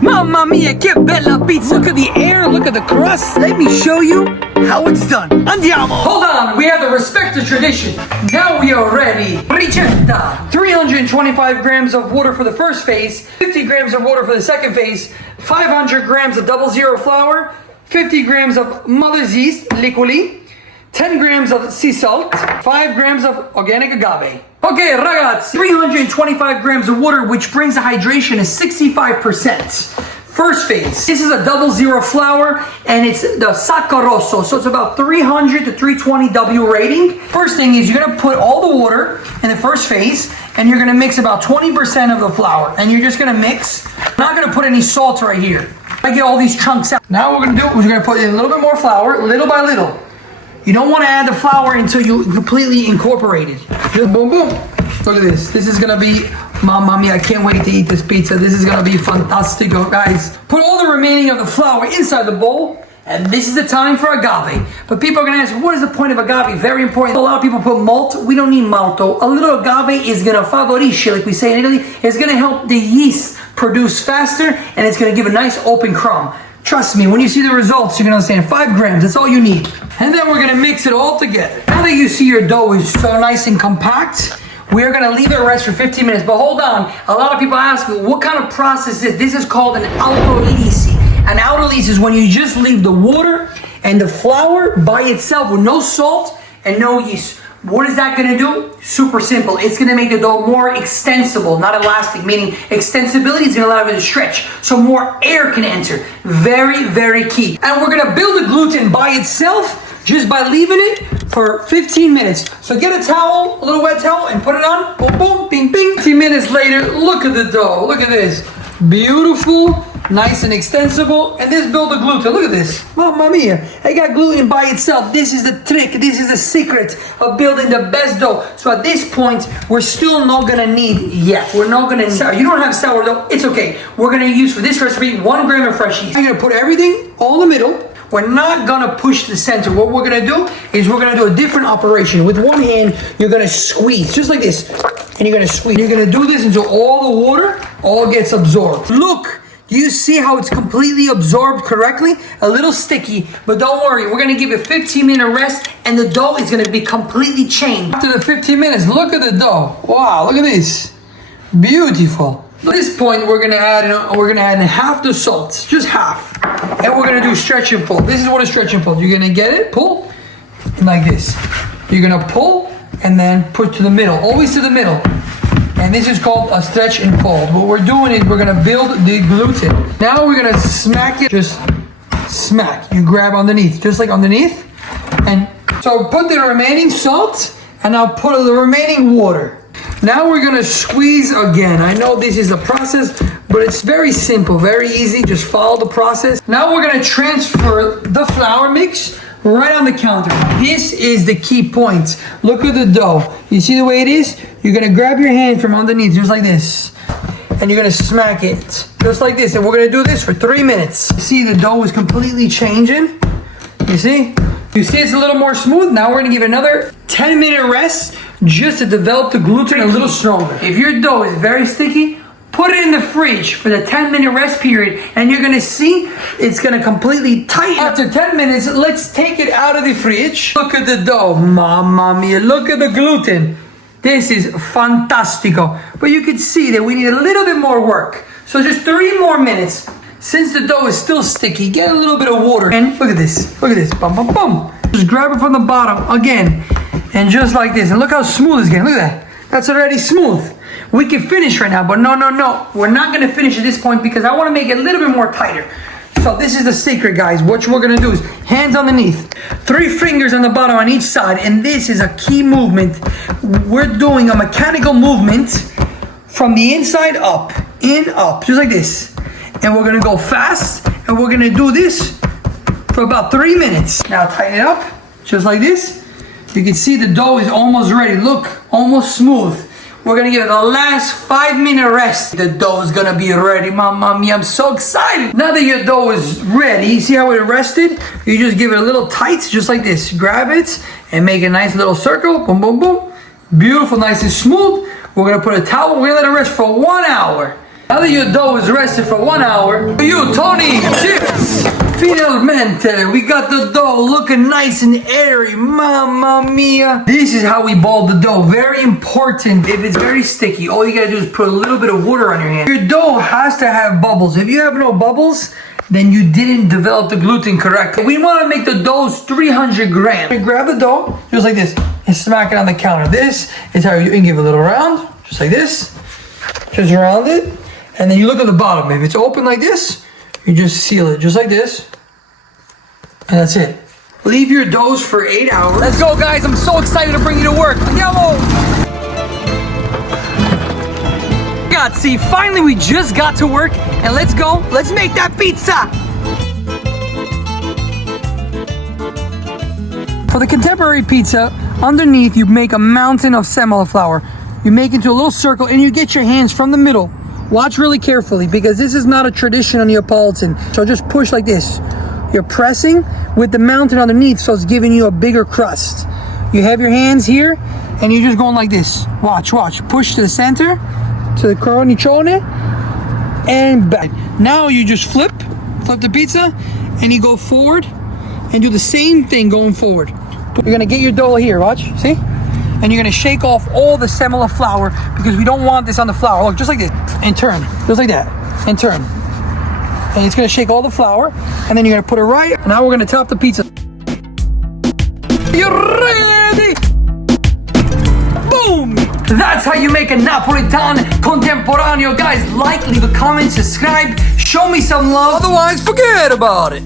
Mamma mia, che bella pizza! Look at the air, look at the crust. Let me show you how it's done. Andiamo! Hold on, we have to respect the tradition. Now we are ready. Ricetta. 325 grams of water for the first phase, 50 grams of water for the second phase, 500 grams of 00 flour, 50 grams of mother's yeast, liquidi, 10 grams of sea salt, 5 grams of organic agave. Okay, ragazzi, 325 grams of water, which brings the hydration to 65%. First phase. This is a 00 flour, and it's the sacco rosso, so it's about 300 to 320 W rating. First thing is you're gonna put all the water in the first phase, and you're gonna mix about 20% of the flour, and you're just gonna mix. Not gonna put any salt right here. I get all these chunks out. Now what we're gonna do is we're gonna put in a little bit more flour, little by little. You don't want to add the flour until you completely incorporate it. Just boom, boom. Look at this. This is going to be, mamma mia, I can't wait to eat this pizza. This is going to be fantastico, guys. Put all the remaining of the flour inside the bowl, and this is the time for agave. But people are going to ask, what is the point of agave? Very important. A lot of people put malt. We don't need malto. A little agave is going to favorisce, like we say in Italy. It's going to help the yeast produce faster, and it's going to give a nice open crumb. Trust me, when you see the results, you're gonna understand. 5 grams, that's all you need. And then we're gonna mix it all together. Now that you see your dough is so nice and compact, we're gonna leave it rest for 15 minutes. But hold on, a lot of people ask me, what kind of process is this? This is called an autolysis. An autolysis is when you just leave the water and the flour by itself with no salt and no yeast. What is that gonna do? Super simple. It's gonna make the dough more extensible, not elastic, meaning extensibility is gonna allow it to stretch, so more air can enter. Very, very key. And we're gonna build the gluten by itself just by leaving it for 15 minutes. So get a towel, a little wet towel, and put it on. Boom, boom, bing, bing. 15 minutes later, look at the dough. Look at this. Beautiful. Nice and extensible, and this build the gluten. Look at this, mamma mia! I got gluten by itself. This is the trick. This is the secret of building the best dough. So at this point, we're still not gonna need yet. We're not gonna need. You don't have sourdough. It's okay. We're gonna use for this recipe 1 gram of fresh yeast. I'm gonna put everything all in the middle. We're not gonna push the center. What we're gonna do is we're gonna do a different operation. With one hand, you're gonna squeeze just like this, and you're gonna squeeze. You're gonna do this until all the water all gets absorbed. Look. Do you see how it's completely absorbed correctly? A little sticky, but don't worry. We're gonna give it 15-minute rest, and the dough is gonna be completely changed. After the 15 minutes, look at the dough. Wow, look at this. Beautiful. At this point, we're gonna add in half the salt, just half. And we're gonna do stretch and fold. This is what a stretch and fold. You're gonna get it, pull, and like this. You're gonna pull, and then put to the middle, always to the middle. And this is called a stretch and fold. What we're doing is we're gonna build the gluten. Now we're gonna smack it, just smack. You grab underneath, just like underneath. And so put the remaining salt, and now put the remaining water. Now we're gonna squeeze again. I know this is a process, but it's very simple, very easy. Just follow the process. Now we're gonna transfer the flour mix right on the counter. This is the key point. Look at the dough. You see the way it is? You're gonna grab your hand from underneath, just like this. And you're gonna smack it, just like this. And we're gonna do this for 3 minutes. You see the dough is completely changing? You see? You see it's a little more smooth? Now we're gonna give it another 10-minute rest just to develop the gluten a little stronger. If your dough is very sticky, put it in the fridge for the 10-minute rest period, and you're gonna see it's gonna completely tighten. After 10 minutes, let's take it out of the fridge. Look at the dough, mamma mia, look at the gluten. This is fantastico. But you can see that we need a little bit more work. So just 3 more minutes. Since the dough is still sticky, get a little bit of water. And look at this, bum, bum, bum. Just grab it from the bottom again, and just like this. And look how smooth it's getting, look at that. That's already smooth. We can finish right now, but no. We're not gonna finish at this point because I wanna make it a little bit more tighter. So this is the secret, guys. What we're gonna do is hands underneath, 3 fingers on the bottom on each side, and this is a key movement. We're doing a mechanical movement from the inside up, in, up, just like this. And we're gonna go fast, and we're gonna do this for about 3 minutes. Now tighten it up, just like this. You can see the dough is almost ready. Look, almost smooth. We're gonna give it the last 5-minute rest. The dough is gonna be ready, mamma mia, I'm so excited. Now that your dough is ready, see how it rested? You just give it a little tight, just like this. Grab it and make a nice little circle, boom, boom, boom. Beautiful, nice and smooth. We're gonna put a towel, we're gonna let it rest for 1 hour. Now that your dough is rested for 1 hour, for you, Tony, cheers! Finalmente, we got the dough looking nice and airy. Mamma mia. This is how we ball the dough. Very important. If it's very sticky, all you gotta do is put a little bit of water on your hand. Your dough has to have bubbles. If you have no bubbles, then you didn't develop the gluten correctly. We want to make the dough 300 grams. You grab the dough, just like this, and smack it on the counter. This is how you can give a little round, just like this. Just round it, and then you look at the bottom. If it's open like this, you just seal it, just like this. And that's it. Leave your doughs for 8 hours. Let's go, guys. I'm so excited to bring you to work. Andiamo! See, finally we just got to work, and let's go. Let's make that pizza. For the contemporary pizza, underneath you make a mountain of semola flour. You make it into a little circle, and you get your hands from the middle. Watch really carefully, because this is not a tradition on Neapolitan. So just push like this. You're pressing with the mountain underneath, so it's giving you a bigger crust. You have your hands here, and you're just going like this. Watch, watch. Push to the center, to the cornicione, and back. Now you just flip the pizza, and you go forward, and do the same thing going forward. You're gonna get your dough here, watch, see? And you're gonna shake off all the semola flour, because we don't want this on the flour. Look, just like this, and turn, just like that, and turn. And it's gonna shake all the flour, and then you're gonna put it right. Now we're gonna top the pizza. You're ready! Boom! That's how you make a Napoletan contemporaneo. Guys, like, leave a comment, subscribe, show me some love. Otherwise, forget about it.